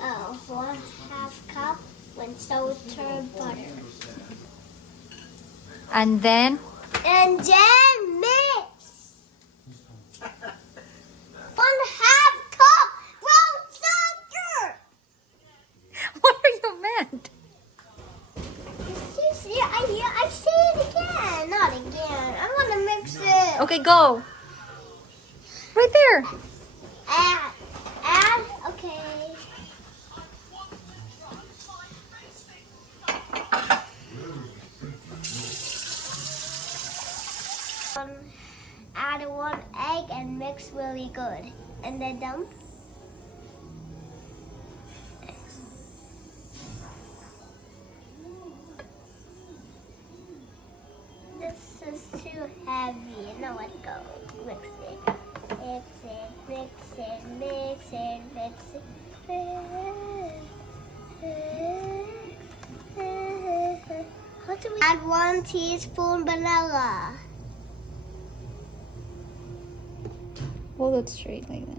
1/2 cup when salted butter. And then Mix. 1/2 cup brown sugar. what are you meant? I say it again. Not again. I want to mix it. Okay, go. Right there. Add. Okay. Add 1 egg and mix really good. And then dump. This is too heavy. Now let go. Mix it. Mix it. Mix it. Mix it. Mix it. How do we add 1 teaspoon vanilla? Hold it straight like that.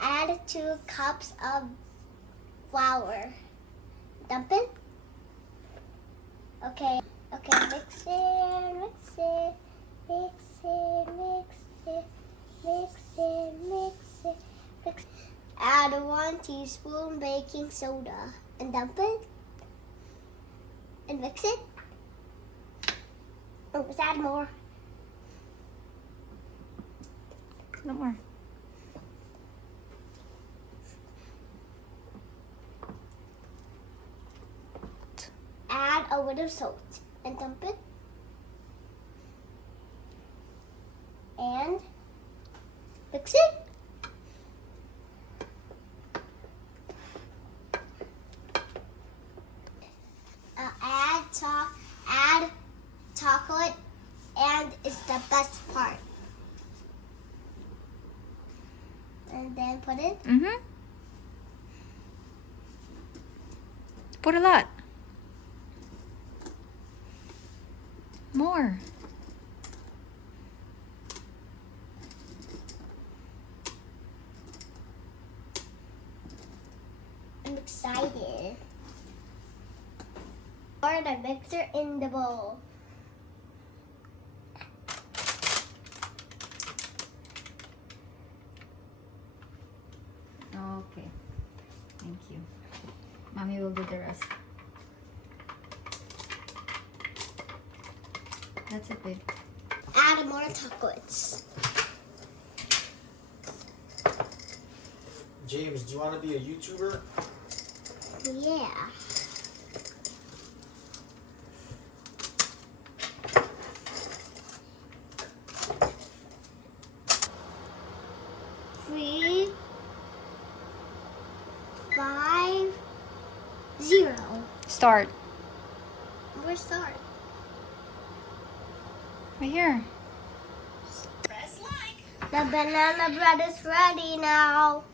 Add 2 cups of flour. Dump it. Okay, mix it, mix it, mix it, mix it, mix it, mix it, mix it. Add 1 teaspoon baking soda and dump it. And mix it. Oh, let's add more. No more. Add a little salt and dump it. And mix it. Add chocolate, and it's the best part. And then put it. Put a lot. More. I'm excited. Pour the mixer in the bowl. Okay. Thank you. Mommy will do the rest. That's it, babe. Add more chocolates. James, do you want to be a YouTuber? Yeah. Three, 5, 0. Start. Where's start? Right here. The banana bread is ready now.